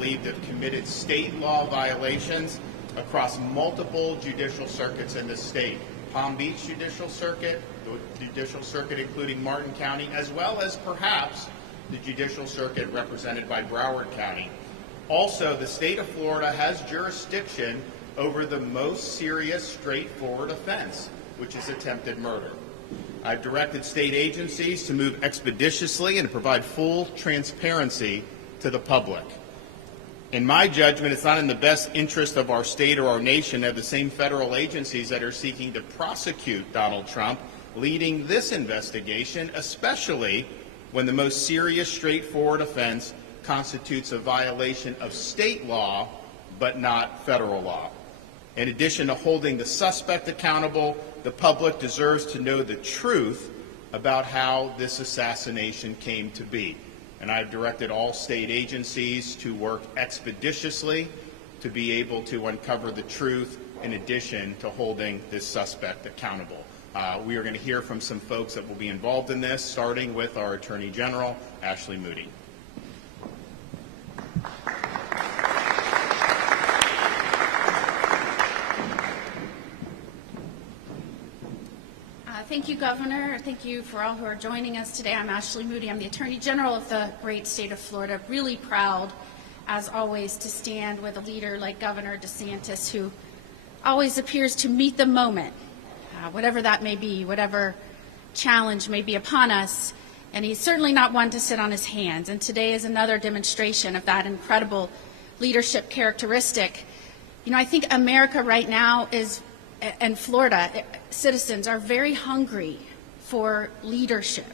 believed to have committed state law violations across multiple judicial circuits in the state. Palm Beach Judicial Circuit, the Judicial Circuit including Martin County, as well as perhaps the Judicial Circuit represented by Broward County. Also, the state of Florida has jurisdiction over the most serious, straightforward offense, which is attempted murder. I've directed state agencies to move expeditiously and to provide full transparency to the public. In my judgment, it's not in the best interest of our state or our nation to have the same federal agencies that are seeking to prosecute Donald Trump leading this investigation, especially when the most serious, straightforward offense constitutes a violation of state law, but not federal law. In addition to holding the suspect accountable, the public deserves to know the truth about how this assassination came to be. And I've directed all state agencies to work expeditiously to be able to uncover the truth in addition to holding this suspect accountable. We are going to hear from some folks that will be involved in this, starting with our Attorney General, Ashley Moody. Thank you, Governor. Thank you for all who are joining us today. I'm Ashley Moody. I'm the Attorney General of the great state of Florida. Really proud, as always, to stand with a leader like Governor DeSantis, who always appears to meet the moment, whatever that may be, whatever challenge may be upon us. And he's certainly not one to sit on his hands. And today is another demonstration of that incredible leadership characteristic. You know, I think America right now is, and Florida citizens are very hungry for leadership.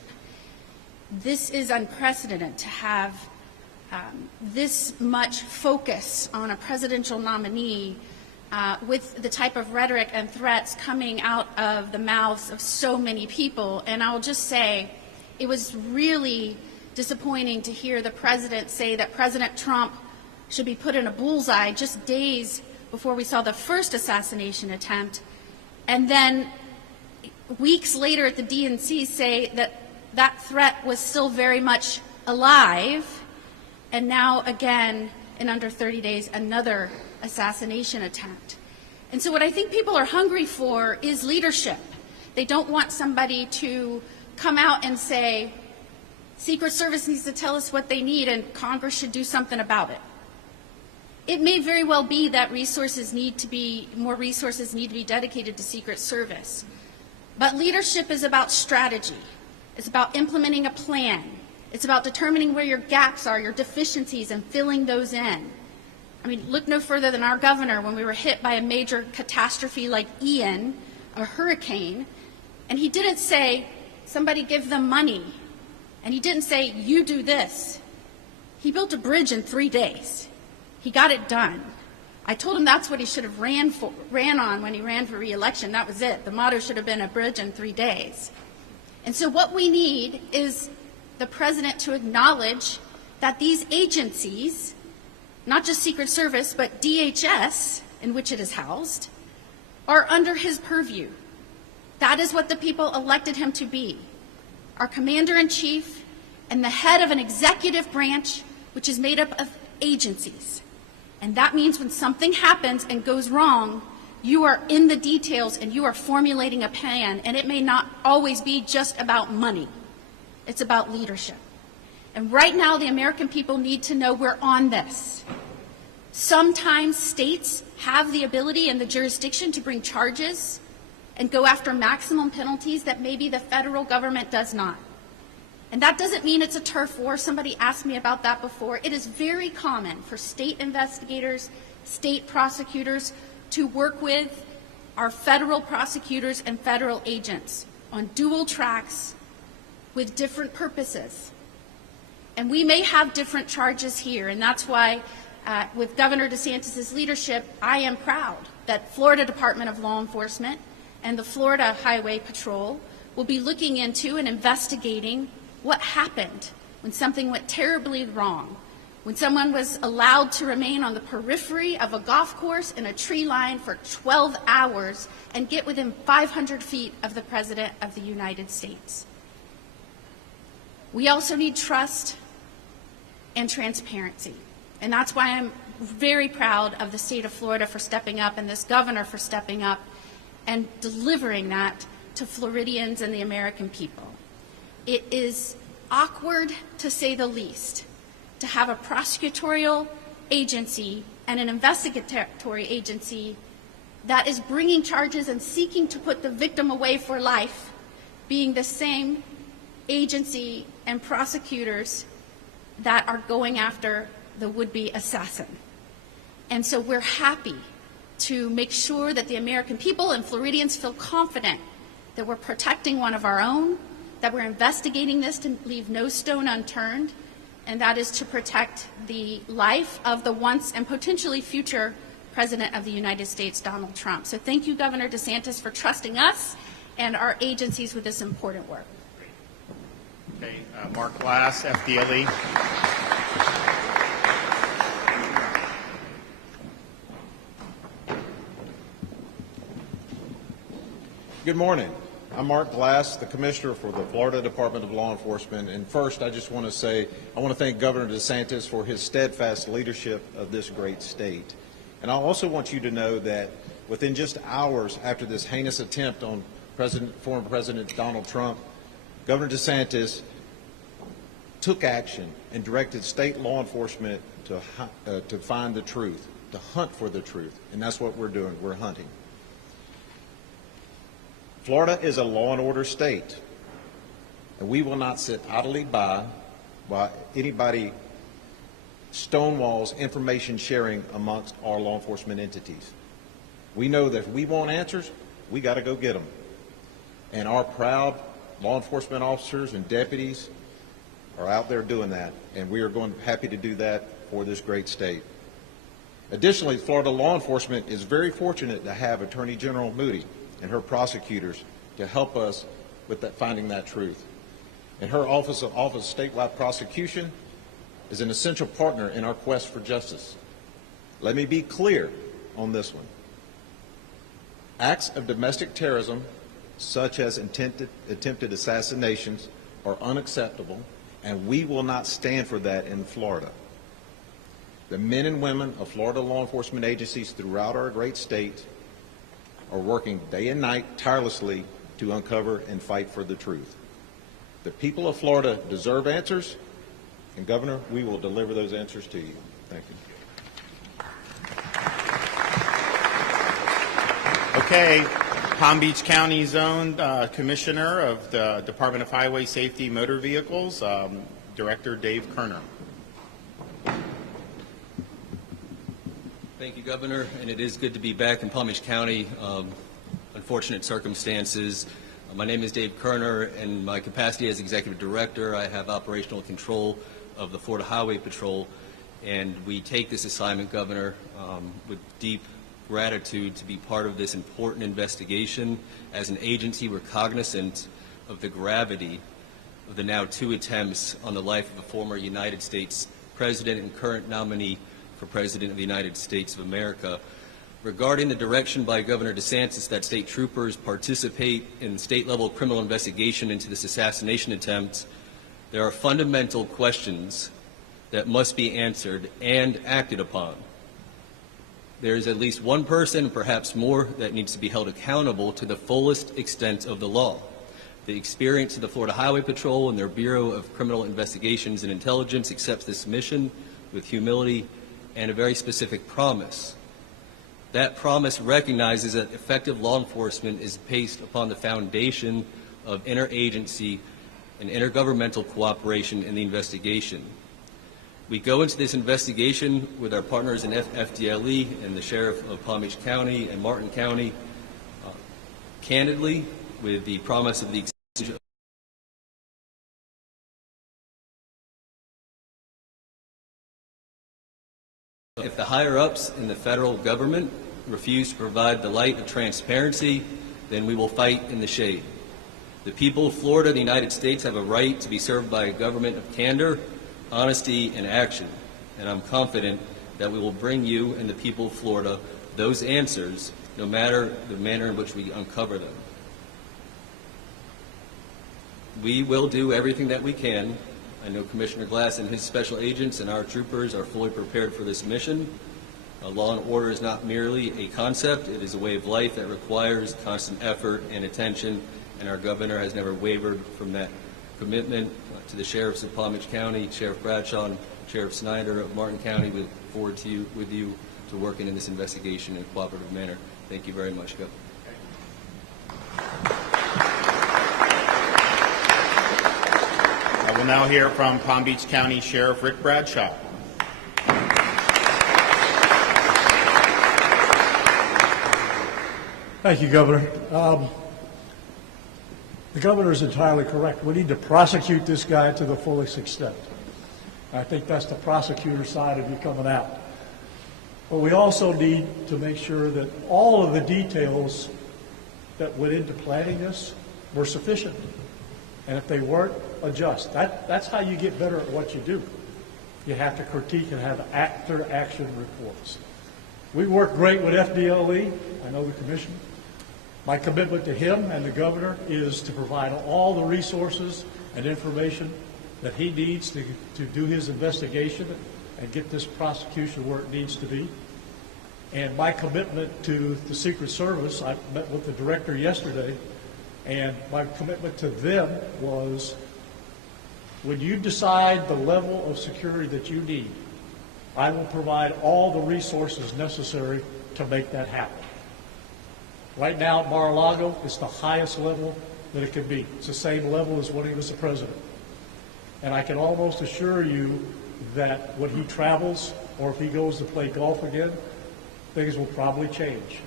This is unprecedented to have this much focus on a presidential nominee with the type of rhetoric and threats coming out of the mouths of so many people. And I'll just say, it was really disappointing to hear the president say that President Trump should be put in a bullseye just days before we saw the first assassination attempt, and then weeks later at the DNC say that that threat was still very much alive, and now again, in under 30 days, another assassination attempt. And so what I think people are hungry for is leadership. They don't want somebody to come out and say, Secret Service needs to tell us what they need and Congress should do something about it. It may very well be that more resources need to be dedicated to Secret Service. But leadership is about strategy. It's about implementing a plan. It's about determining where your gaps are, your deficiencies, and filling those in. I mean, look no further than our governor when we were hit by a major catastrophe like Ian, a hurricane, and he didn't say, somebody give them money. And he didn't say, you do this. He built a bridge in 3 days. He got it done. I told him that's what he should have ran on when he ran for re-election. That was it. The motto should have been a bridge in 3 days. And so what we need is the president to acknowledge that these agencies, not just Secret Service, but DHS, in which it is housed, are under his purview. That is what the people elected him to be. Our commander-in-chief and the head of an executive branch which is made up of agencies. And that means when something happens and goes wrong, you are in the details and you are formulating a plan, and it may not always be just about money. It's about leadership. And right now, the American people need to know we're on this. Sometimes states have the ability and the jurisdiction to bring charges and go after maximum penalties that maybe the federal government does not. And that doesn't mean it's a turf war. Somebody asked me about that before. It is very common for state investigators, state prosecutors to work with our federal prosecutors and federal agents on dual tracks with different purposes. And we may have different charges here, and that's why with Governor DeSantis' leadership, I am proud that Florida Department of Law Enforcement and the Florida Highway Patrol will be looking into and investigating what happened when something went terribly wrong, when someone was allowed to remain on the periphery of a golf course in a tree line for 12 hours and get within 500 feet of the President of the United States. We also need trust and transparency. And that's why I'm very proud of the state of Florida for stepping up and this governor for stepping up and delivering that to Floridians and the American people. It is awkward, to say the least, to have a prosecutorial agency and an investigatory agency that is bringing charges and seeking to put the victim away for life being the same agency and prosecutors that are going after the would-be assassin. And so we're happy to make sure that the American people and Floridians feel confident that we're protecting one of our own, that we're investigating this to leave no stone unturned, and that is to protect the life of the once and potentially future President of the United States, Donald Trump. So thank you, Governor DeSantis, for trusting us and our agencies with this important work. Okay, Mark Glass, FDLE. Good morning. I'm Mark Glass, the Commissioner for the Florida Department of Law Enforcement. And first, I just want to say, I want to thank Governor DeSantis for his steadfast leadership of this great state. And I also want you to know that within just hours after this heinous attempt on former President Donald Trump, Governor DeSantis took action and directed state law enforcement to find the truth, to hunt for the truth. And that's what we're doing. We're hunting. Florida is a law and order state, and we will not sit idly by while anybody stonewalls information sharing amongst our law enforcement entities. We know that if we want answers, we got to go get them. And our proud law enforcement officers and deputies are out there doing that, and we are happy to do that for this great state. Additionally, Florida law enforcement is very fortunate to have Attorney General Moody and her prosecutors to help us with finding that truth. And her Office of Statewide Prosecution is an essential partner in our quest for justice. Let me be clear on this one. Acts of domestic terrorism, such as attempted assassinations, are unacceptable, and we will not stand for that in Florida. The men and women of Florida law enforcement agencies throughout our great state are working day and night tirelessly to uncover and fight for the truth. The people of Florida deserve answers, and Governor, we will deliver those answers to you. Thank you. Okay, Palm Beach County's own Commissioner of the Department of Highway Safety Motor Vehicles, Director Dave Kerner. Thank you, Governor, and it is good to be back in Palm Beach County. Unfortunate circumstances. My name is Dave Kerner, and my capacity as Executive Director, I have operational control of the Florida Highway Patrol, and we take this assignment, Governor, with deep gratitude to be part of this important investigation. As an agency, we're cognizant of the gravity of the now 2 attempts on the life of a former United States President and current nominee for President of the United States of America. Regarding the direction by Governor DeSantis that state troopers participate in state-level criminal investigation into this assassination attempt, there are fundamental questions that must be answered and acted upon. There is at least one person, perhaps more, that needs to be held accountable to the fullest extent of the law. The experience of the Florida Highway Patrol and their Bureau of Criminal Investigations and Intelligence accepts this mission with humility and a very specific promise. That promise recognizes that effective law enforcement is based upon the foundation of interagency and intergovernmental cooperation in the investigation. We go into this investigation with our partners in FDLE and the Sheriff of Palm Beach County and Martin County, candidly, with the promise of the extension. If the higher-ups in the federal government refuse to provide the light of transparency, then we will fight in the shade. The people of Florida and the United States have a right to be served by a government of candor, honesty, and action, and I'm confident that we will bring you and the people of Florida those answers, no matter the manner in which we uncover them. We will do everything that we can, I know Commissioner Glass and his special agents and our troopers are fully prepared for this mission. Law and order is not merely a concept, it is a way of life that requires constant effort and attention, and our governor has never wavered from that commitment. To the sheriffs of Palm Beach County, Sheriff Bradshaw and Sheriff Snyder of Martin County, we look forward to working in this investigation in a cooperative manner. Thank you very much, Governor. I will now hear from Palm Beach County Sheriff Rick Bradshaw. Thank you, Governor. The governor is entirely correct. We need to prosecute this guy to the fullest extent. I think that's the prosecutor's side of you coming out. But we also need to make sure that all of the details that went into planning this were sufficient. And if they weren't, adjust. That's how you get better at what you do. You have to critique and have after-action reports. We work great with FDLE. I know the commission. My commitment to him and the governor is to provide all the resources and information that he needs to do his investigation and get this prosecution where it needs to be. And my commitment to the Secret Service, I met with the director yesterday, and my commitment to them was, when you decide the level of security that you need, I will provide all the resources necessary to make that happen. Right now at Mar-a-Lago, it's the highest level that it can be. It's the same level as when he was the president. And I can almost assure you that when he travels or if he goes to play golf again, things will probably change.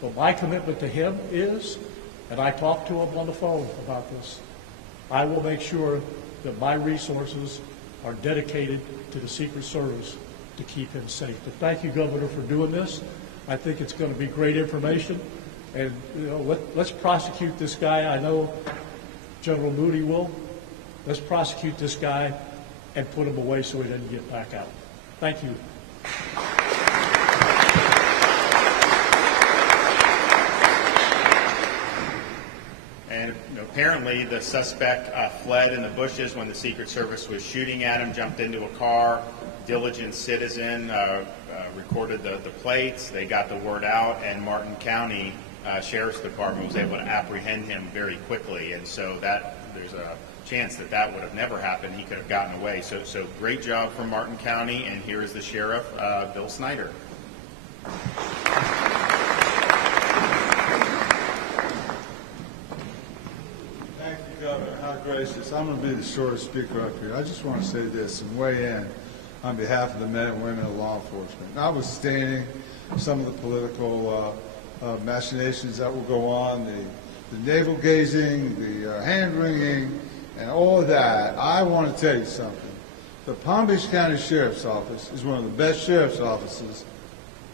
But my commitment to him is, and I talked to him on the phone about this, I will make sure that my resources are dedicated to the Secret Service to keep him safe. But thank you, Governor, for doing this. I think it's going to be great information. And let's prosecute this guy. I know General Moody will. Let's prosecute this guy and put him away so he doesn't get back out. Thank you. And apparently the suspect fled in the bushes when the Secret Service was shooting at him, jumped into a car. Diligent citizen recorded the plates. They got the word out, and Martin County Sheriff's Department was able to apprehend him very quickly. And so there's a chance that would have never happened. He could have gotten away. So great job from Martin County, and here is the Sheriff, Bill Snyder. Thank you, Governor. How gracious. I'm going to be the shortest speaker up here. I just want to say this and weigh in on behalf of the men and women of law enforcement. Notwithstanding some of the political machinations that will go on, the navel-gazing, the hand-wringing, and all of that, I want to tell you something. The Palm Beach County Sheriff's Office is one of the best sheriff's offices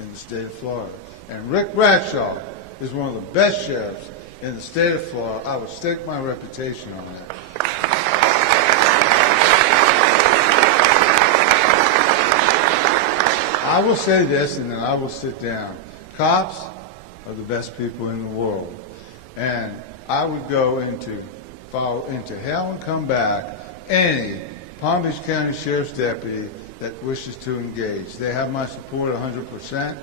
in the state of Florida. And Rick Bradshaw is one of the best sheriffs in the state of Florida. I would stake my reputation on that. I will say this, and then I will sit down. Cops are the best people in the world. And I would follow into hell and come back any Palm Beach County Sheriff's deputy that wishes to engage. They have my support 100%.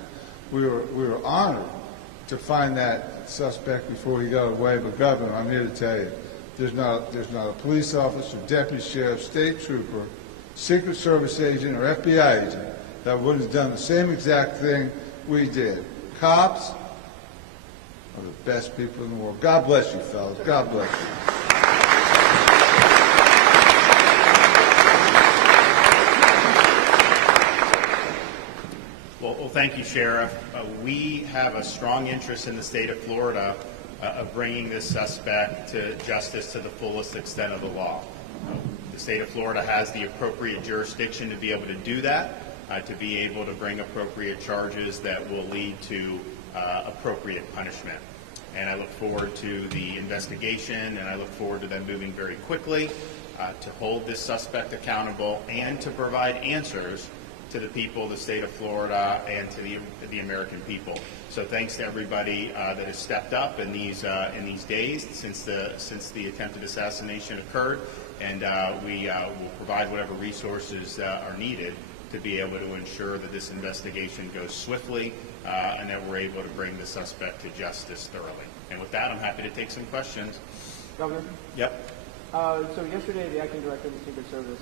We were honored to find that suspect before he got away. But Governor, I'm here to tell you, there's not a police officer, deputy sheriff, state trooper, Secret Service agent, or FBI agent that would have done the same exact thing we did. Cops are the best people in the world. God bless you, fellas. God bless you. Well, thank you, Sheriff. We have a strong interest in the state of Florida of bringing this suspect to justice to the fullest extent of the law. The state of Florida has the appropriate jurisdiction to be able to do that, to be able to bring appropriate charges that will lead to appropriate punishment. And I look forward to the investigation, and I look forward to them moving very quickly to hold this suspect accountable and to provide answers to the people of the state of Florida and to the American people. So thanks to everybody that has stepped up in these days since the attempted assassination occurred, and we will provide whatever resources are needed to be able to ensure that this investigation goes swiftly and that we're able to bring the suspect to justice thoroughly. And with that, I'm happy to take some questions. Governor? Yep. So yesterday, the acting director of the Secret Service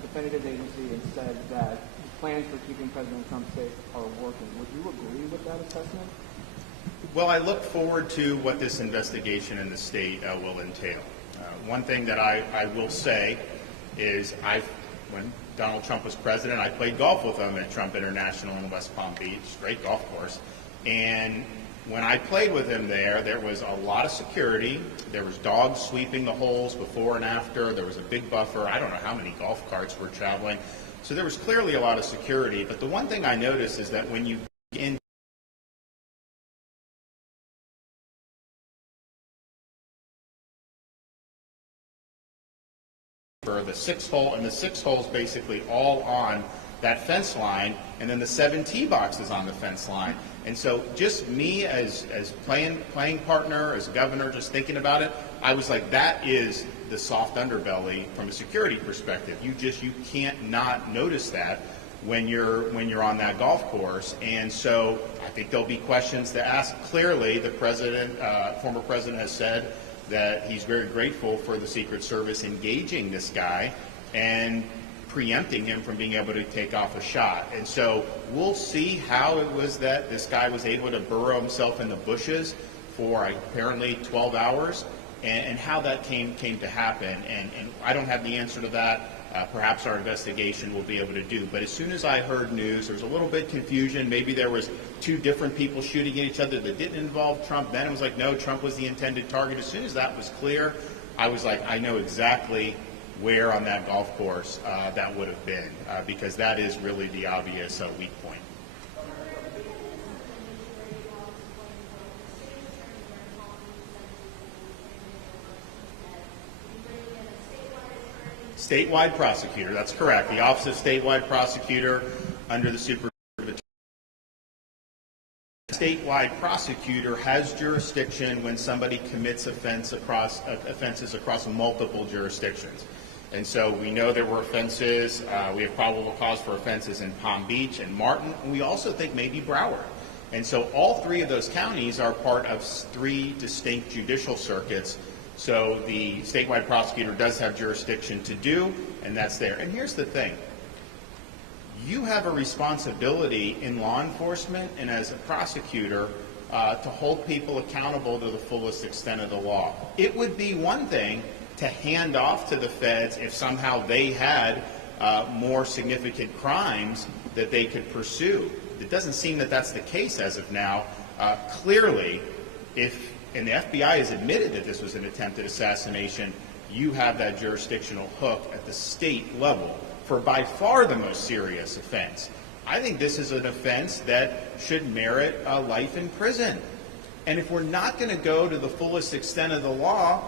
defended his agency and said that plans for keeping President Trump safe are working. Would you agree with that assessment? Well, I look forward to what this investigation in the state will entail. One thing that I will say is when Donald Trump was president, I played golf with him at Trump International in West Palm Beach, great golf course. And when I played with him there was a lot of security. There was dogs sweeping the holes before and after. There was a big buffer. I don't know how many golf carts were traveling. So there was clearly a lot of security. But the one thing I noticed is that when you begin for the 6th hole, and the 6th hole is basically all on that fence line, and then the 7 tee boxes on the fence line. And so just me as playing partner, as governor, just thinking about it, I was like, that is the soft underbelly from a security perspective. You can't not notice that when you're on that golf course. And so I think there'll be questions to ask. Clearly, the former president has said that he's very grateful for the Secret Service engaging this guy and preempting him from being able to take off a shot. And so we'll see how it was that this guy was able to burrow himself in the bushes for apparently 12 hours and how that came to happen. And I don't have the answer to that. Perhaps our investigation will be able to do. But as soon as I heard news, there was a little bit of confusion. Maybe there was 2 different people shooting at each other that didn't involve Trump. Then it was like, no, Trump was the intended target. As soon as that was clear, I was like, I know exactly where on that golf course that would have been, because that is really the obvious weak point. Statewide prosecutor, that's correct. The Office of Statewide Prosecutor under the Superintendent. Statewide prosecutor has jurisdiction when somebody commits offenses across multiple jurisdictions. And so we know there were offenses, we have probable cause for offenses in Palm Beach and Martin, and we also think maybe Broward. And so all 3 of those counties are part of 3 distinct judicial circuits. So the statewide prosecutor does have jurisdiction to do, and that's there. And here's the thing. You have a responsibility in law enforcement and as a prosecutor to hold people accountable to the fullest extent of the law. It would be one thing to hand off to the feds if somehow they had more significant crimes that they could pursue. It doesn't seem that that's the case as of now. Clearly, and the FBI has admitted that this was an attempted assassination, you have that jurisdictional hook at the state level for by far the most serious offense. I think this is an offense that should merit a life in prison. And if we're not going to go to the fullest extent of the law,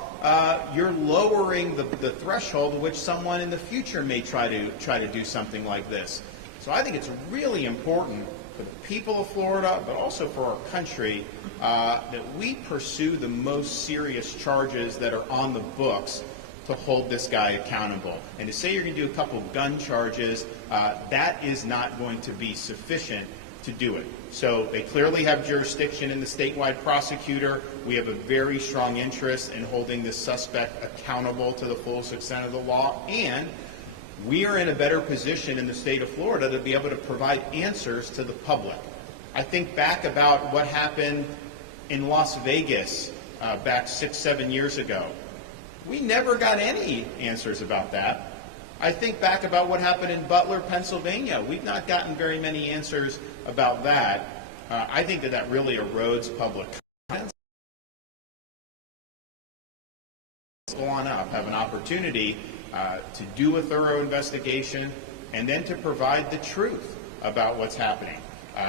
you're lowering the threshold at which someone in the future may try to do something like this. So I think it's really important for the people of Florida, but also for our country, that we pursue the most serious charges that are on the books to hold this guy accountable. And to say you're going to do a couple of gun charges, that is not going to be sufficient to do it. So they clearly have jurisdiction in the statewide prosecutor. We have a very strong interest in holding this suspect accountable to the fullest extent of the law. And we are in a better position in the state of Florida to be able to provide answers to the public. I think back about what happened in Las Vegas back 6-7 years ago. We never got any answers about that. I think back about what happened in Butler, Pennsylvania. We've not gotten very many answers about that. I think that really erodes public confidence. Go on up, have an opportunity to do a thorough investigation, and then to provide the truth about what's happening,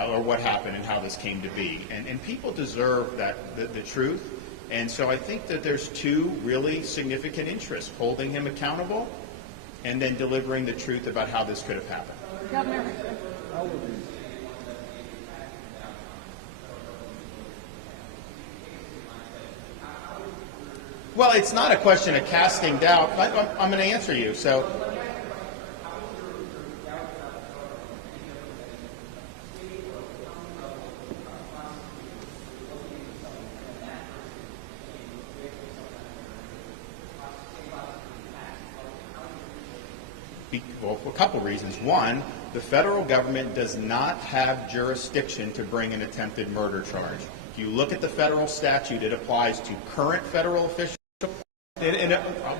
or what happened and how this came to be. And people deserve the truth. And so I think that there's 2 really significant interests: holding him accountable and then delivering the truth about how this could have happened. Governor. Well, it's not a question of casting doubt. I'm going to answer you. So, well, for a couple reasons. One, the federal government does not have jurisdiction to bring an attempted murder charge. If you look at the federal statute, it applies to current federal officials.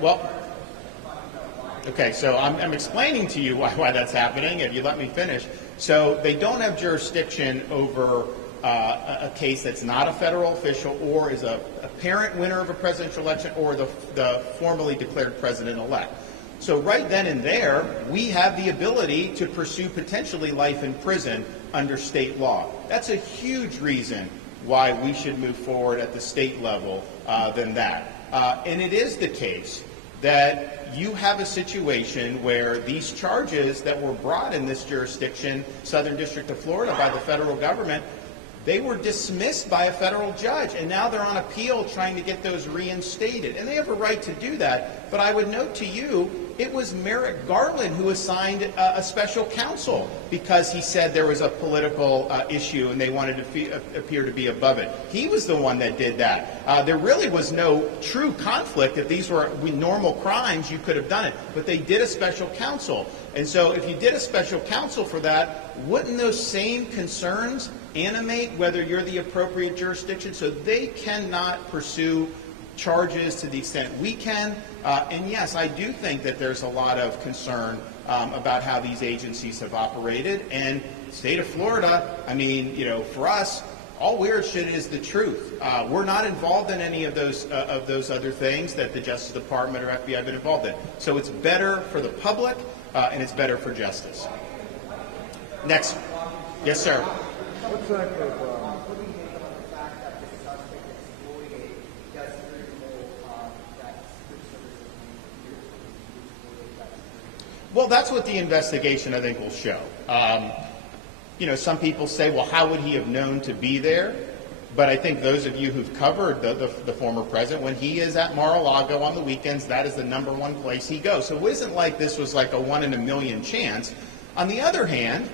Well, okay, so I'm explaining to you why that's happening, if you let me finish. So they don't have jurisdiction over a case that's not a federal official or is a apparent winner of a presidential election or the formally declared president-elect. So right then and there, we have the ability to pursue potentially life in prison under state law. That's a huge reason why we should move forward at the state level than that. And it is the case that you have a situation where these charges that were brought in this jurisdiction, Southern District of Florida, by the federal government, they were dismissed by a federal judge, and now they're on appeal trying to get those reinstated. And they have a right to do that. But I would note to you, it was Merrick Garland who assigned a special counsel because he said there was a political issue and they wanted to appear to be above it. He was the one that did that. There really was no true conflict. If these were normal crimes, you could have done it. But they did a special counsel. And so if you did a special counsel for that, wouldn't those same concerns animate whether you're the appropriate jurisdiction? So they cannot pursue charges to the extent we can. And yes, I do think that there's a lot of concern about how these agencies have operated. And the state of Florida, I mean, you know, for us, all we're interested in is the truth. We're not involved in any of those other things that the Justice Department or FBI have been involved in. So it's better for the public and it's better for justice. Next. Yes, sir. What's that Well, that's what the investigation, I think, will show. You know, some people say, well, how would he have known to be there? But I think those of you who've covered the former president, when he is at Mar-a-Lago on the weekends, that is the #1 place he goes. So it isn't like this was like a 1 in a million chance. On the other hand,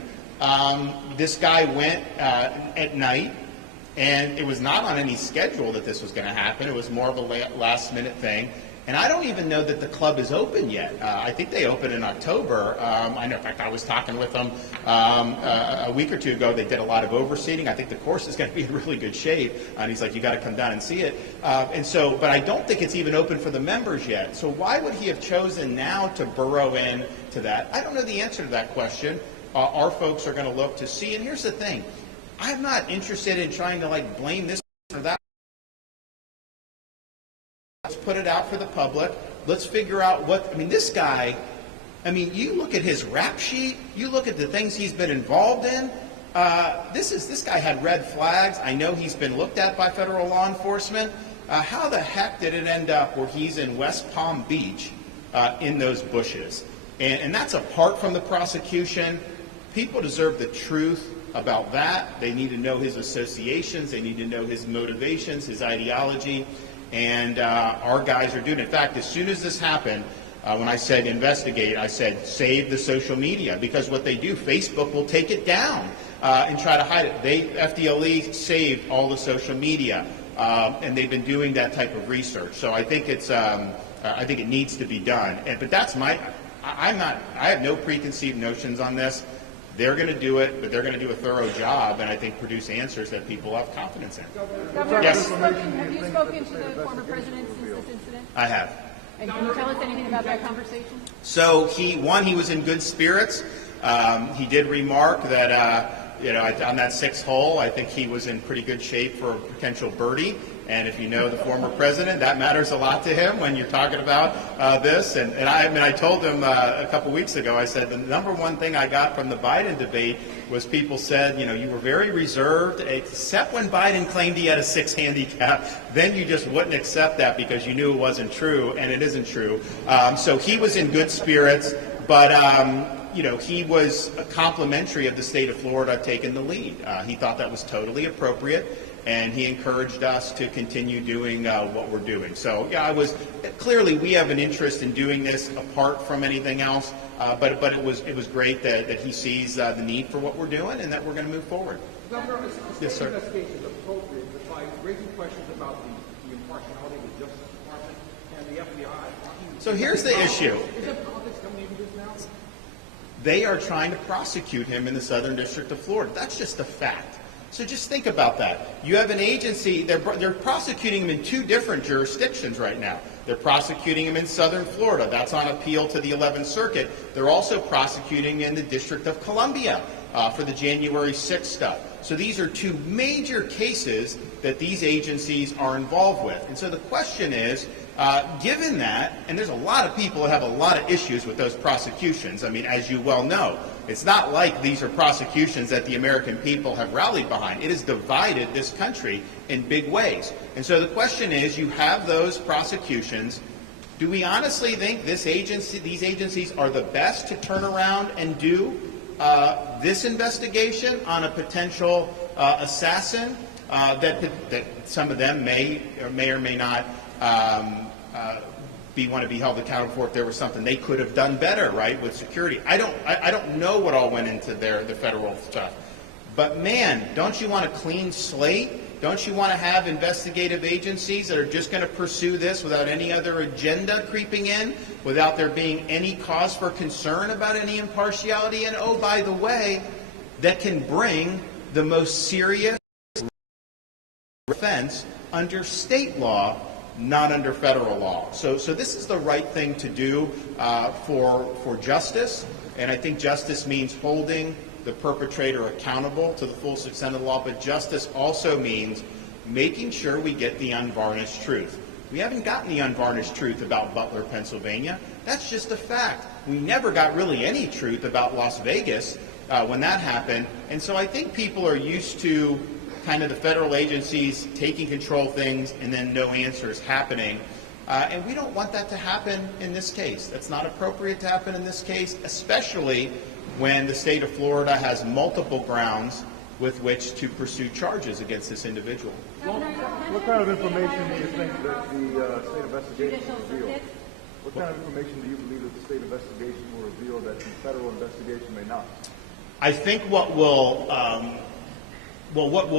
this guy went at night, and it was not on any schedule that this was going to happen. It was more of a last-minute thing. And I don't even know that the club is open yet. I think they open in October. I know, in fact, I was talking with them a week or two ago. They did a lot of overseating. I think the course is going to be in really good shape. And he's like, you got to come down and see it. And so, but I don't think it's even open for the members yet. So why would he have chosen now to burrow in to that? I don't know the answer to that question. Our folks are going to look to see. And here's the thing. I'm not interested in trying to like blame this or that. Let's put it out for the public. Let's figure out what, I mean, this guy, I mean, you look at his rap sheet, you look at the things he's been involved in. This guy had red flags. I know he's been looked at by federal law enforcement. How the heck did it end up where he's in West Palm Beach in those bushes? And that's apart from the prosecution. People deserve the truth about that. They need to know his associations. They need to know his motivations, his ideology. And our guys are doing it. In fact, as soon as this happened, when I said investigate, I said save the social media, because what they do, Facebook will take it down and try to hide it. FDLE saved all the social media, and they've been doing that type of research. So I think it's I think it needs to be done. But that's I have no preconceived notions on this. They're going to do it, but they're going to do a thorough job, and I think produce answers that people have confidence in. Governor, Yes. have you spoken to the former president since this incident? I have. And can you tell us anything about that conversation? So he was in good spirits. He did remark that, you know, on that 6th hole, I think he was in pretty good shape for a potential birdie. And if you know the former president, that matters a lot to him when you're talking about this. And I told him a couple weeks ago, I said, the #1 thing I got from the Biden debate was people said, you know, you were very reserved, except when Biden claimed he had a 6 handicap. Then you just wouldn't accept that because you knew it wasn't true, and it isn't true. So he was in good spirits. But he was complimentary of the state of Florida taking the lead. He thought that was totally appropriate, and he encouraged us to continue doing what we're doing. So, yeah, clearly we have an interest in doing this apart from anything else, but it was great that he sees the need for what we're doing and that we're going to move forward. Governor, Yes, sir. investigation is appropriate, but by raising questions about the impartiality of the Justice Department and the FBI. So here's the issue. Isn't politics coming into this now? They are trying to prosecute him in the Southern District of Florida. That's just a fact. So just think about that. You have an agency, they're prosecuting him in two different jurisdictions right now. They're prosecuting him in Southern Florida. That's on appeal to the 11th Circuit. They're also prosecuting in the District of Columbia for the January 6th stuff. So these are two major cases that these agencies are involved with. And so the question is, given that, and there's a lot of people that have a lot of issues with those prosecutions. I mean, as you well know, it's not like these are prosecutions that the American people have rallied behind. It has divided this country in big ways. And so the question is, you have those prosecutions. Do we honestly think these agencies are the best to turn around and do this investigation on a potential assassin that some of them may or may not want to be held accountable for if there was something they could have done better, right, with security? I don't know what all went into the federal stuff. But man, don't you want a clean slate? Don't you want to have investigative agencies that are just going to pursue this without any other agenda creeping in, without there being any cause for concern about any impartiality? And oh, by the way, that can bring the most serious offense under state law, not under federal law. So this is the right thing to do for justice, and I think justice means holding the perpetrator accountable to the full extent of the law, but justice also means making sure we get the unvarnished truth. We haven't gotten the unvarnished truth about Butler, Pennsylvania. That's just a fact. We never got really any truth about Las Vegas when that happened, and so I think people are used to kind of the federal agencies taking control of things and then no answers happening. And we don't want that to happen in this case. That's not appropriate to happen in this case, especially when the state of Florida has multiple grounds with which to pursue charges against this individual. What kind of information do you think that the state investigation will reveal? What kind of information do you believe that the state investigation will reveal that the federal investigation may not? I think what will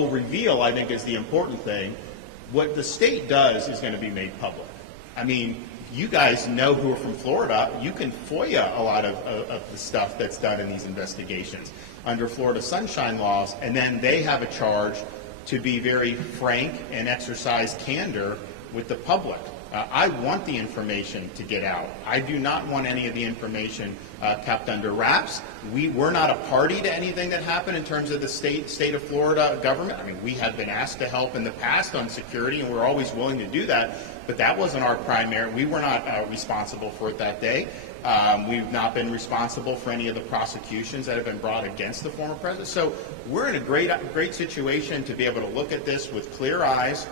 reveal, I think, is the important thing. What the state does is going to be made public. I mean, you guys know who are from Florida. You can FOIA a lot of the stuff that's done in these investigations under Florida sunshine laws, and then they have a charge to be very frank and exercise candor with the public. I want the information to get out. I do not want any of the information kept under wraps. We're not a party to anything that happened in terms of the state of Florida government. I mean, we have been asked to help in the past on security, and we're always willing to do that. But that wasn't our primary. We were not responsible for it that day. We've not been responsible for any of the prosecutions that have been brought against the former president. So we're in a great situation to be able to look at this with clear eyes,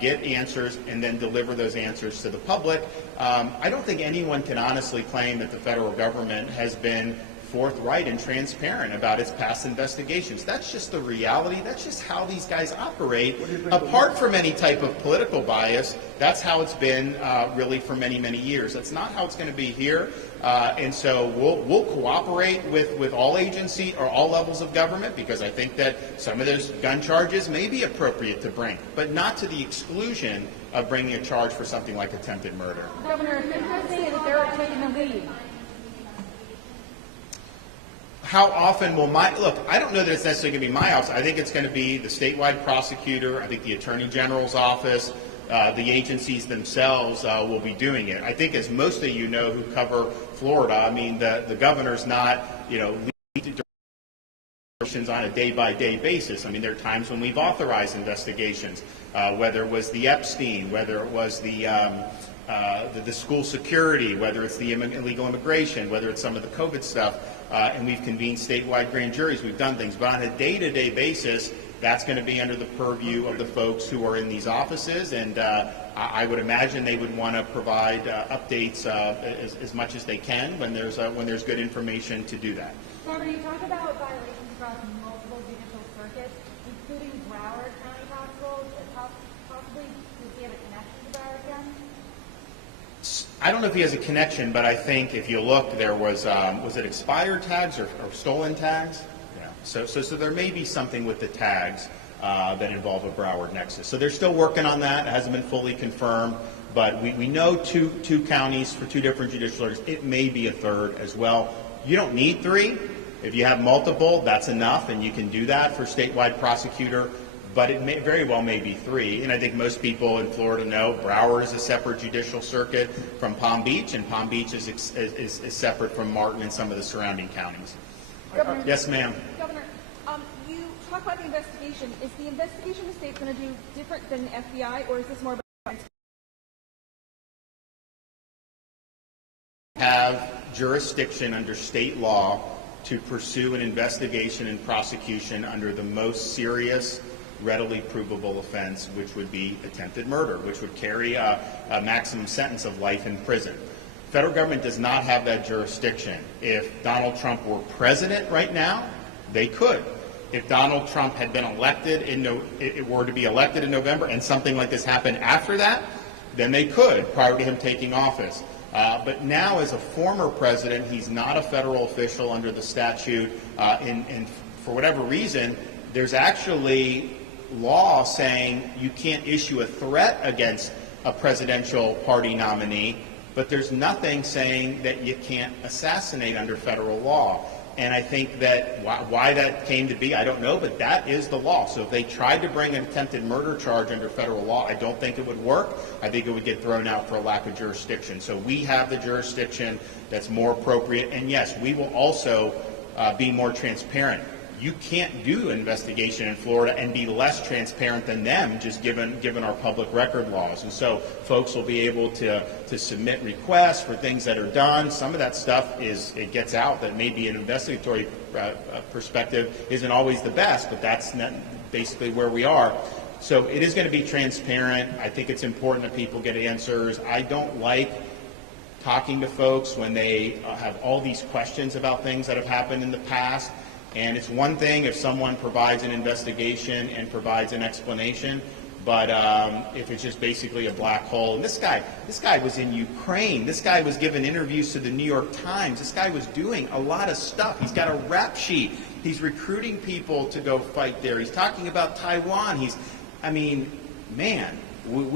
get answers, and then deliver those answers to the public. I don't think anyone can honestly claim that the federal government has been forthright and transparent about its past investigations. That's just the reality. That's just how these guys operate. Apart from any type of political bias, that's how it's been really for many, many years. That's not how it's going to be here. And so we'll cooperate with all agencies or all levels of government, because I think that some of those gun charges may be appropriate to bring, but not to the exclusion of bringing a charge for something like attempted murder. Governor, can you say that they're taking the lead? How often will look, I don't know that it's necessarily going to be my office. I think it's going to be the statewide prosecutor. I think the Attorney General's office, the agencies themselves will be doing it. I think, as most of you know who cover Florida, I mean, the governor's not, leading on a day-by-day basis. I mean, there are times when we've authorized investigations, whether it was the Epstein, whether it was the school security, whether it's the illegal immigration, whether it's some of the COVID stuff, and we've convened statewide grand juries. We've done things, but on a day-to-day basis, that's going to be under the purview of the folks who are in these offices, and I would imagine they would want to provide updates as much as they can when there's good information to do that. Governor, you talk about violations across multiple judicial circuits, including Broward County hospitals. Possibly, does he have a connection to Broward County? I don't know if he has a connection, but I think if you look, there was it expired tags or stolen tags? Yeah. So there may be something with the tags that involve a Broward nexus. So they're still working on that. It hasn't been fully confirmed, but we know two counties for two different judicial orders. It may be a third as well. You don't need three. If you have multiple, that's enough, and you can do that for statewide prosecutor. But it may very well may be three. And I think most people in Florida know Broward is a separate judicial circuit from Palm Beach, and Palm Beach is separate from Martin and some of the surrounding counties. Governor, Yes, ma'am. Governor, you talk about the investigation. Is the investigation the state's going to do different than the FBI, or is this more about have jurisdiction under state law to pursue an investigation and prosecution under the most serious, readily provable offense, which would be attempted murder, which would carry a maximum sentence of life in prison. Federal government does not have that jurisdiction. If Donald Trump were president right now, they could. If Donald Trump had been elected were to be elected in November and something like this happened after that, then they could, prior to him taking office. But now, as a former president, he's not a federal official under the statute, and for whatever reason, there's actually law saying you can't issue a threat against a presidential party nominee, but there's nothing saying that you can't assassinate under federal law. And I think that why that came to be, I don't know, but that is the law. So if they tried to bring an attempted murder charge under federal law, I don't think it would work. I think it would get thrown out for a lack of jurisdiction. So we have the jurisdiction that's more appropriate. And yes, we will also be more transparent. You can't do an investigation in Florida and be less transparent than them, just given our public record laws. And so folks will be able to submit requests for things that are done. Some of that stuff it gets out that maybe an investigatory perspective isn't always the best, but that's not basically where we are. So it is going to be transparent. I think it's important that people get answers. I don't like talking to folks when they have all these questions about things that have happened in the past. And it's one thing if someone provides an investigation and provides an explanation, but if it's just basically a black hole. And this guy was in Ukraine. This guy was giving interviews to the New York Times. This guy was doing a lot of stuff. He's got a rap sheet. He's recruiting people to go fight there. He's talking about Taiwan. We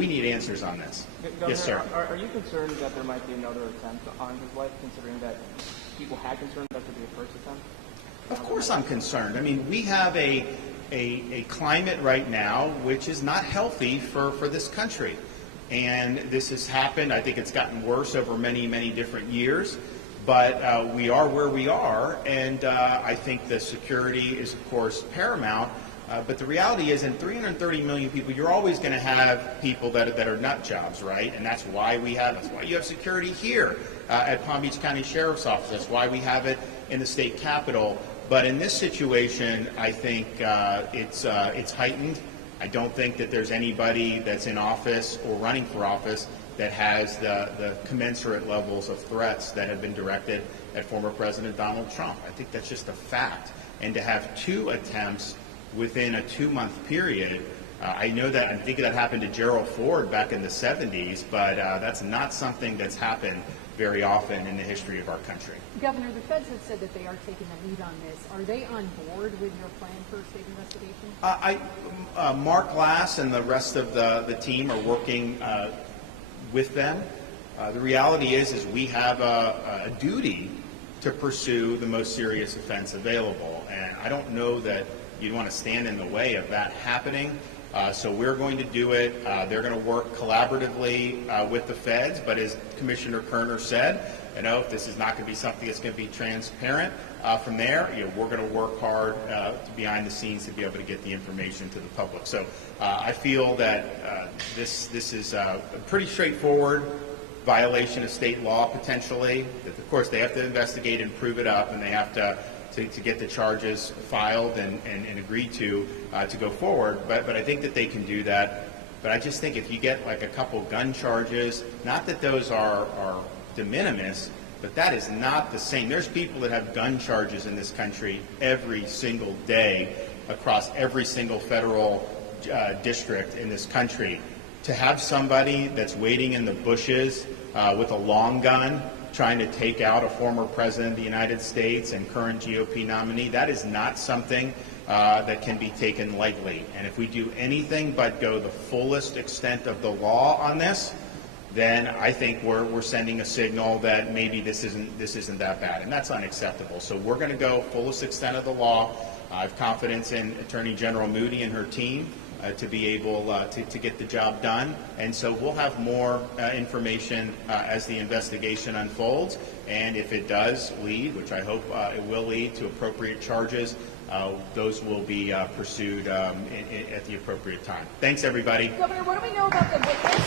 need answers on this. Governor, yes, sir. Are you concerned that there might be another attempt on his life, considering that people had concern that could be a first attempt? Of course I'm concerned. We have a climate right now which is not healthy for this country. And this has happened. I think it's gotten worse over many, many different years. But we are where we are. And I think the security is, of course, paramount. But the reality is, in 330 million people, you're always going to have people that are nut jobs, right? And that's why you have security here at Palm Beach County Sheriff's Office. That's why we have it in the state capitol. But in this situation, I think it's heightened. I don't think that there's anybody that's in office or running for office that has the commensurate levels of threats that have been directed at former President Donald Trump. I think that's just a fact. And to have two attempts within a 2-month period, I think that happened to Gerald Ford back in the 70s, but that's not something that's happened very often in the history of our country. Governor, the feds have said that they are taking the lead on this. Are they on board with your plan for a state investigation? Mark Glass and the rest of the team are working with them. The reality is we have a duty to pursue the most serious offense available, and I don't know that you'd want to stand in the way of that happening. So we're going to do it. They're going to work collaboratively with the feds. But as Commissioner Kerner said, if this is not going to be something that's going to be transparent, from there, we're going to work hard behind the scenes to be able to get the information to the public. So I feel that this is a pretty straightforward violation of state law potentially. Of course, they have to investigate and prove it up, and they have to to get the charges filed and agreed to go forward. But I think that they can do that. But I just think if you get like a couple gun charges, not that those are de minimis, but that is not the same. There's people that have gun charges in this country every single day across every single federal district in this country. To have somebody that's waiting in the bushes with a long gun trying to take out a former president of the United States and current GOP nominee, that is not something that can be taken lightly. And if we do anything but go the fullest extent of the law on this, then I think we're sending a signal that maybe this isn't that bad, and that's unacceptable. So we're going to go fullest extent of the law. I have confidence in Attorney General Moody and her team to be able to get the job done, and so we'll have more information as the investigation unfolds. And if it does lead, which I hope it will lead, to appropriate charges, those will be pursued at the appropriate time. Thanks, everybody. Governor, what do we know about the witness?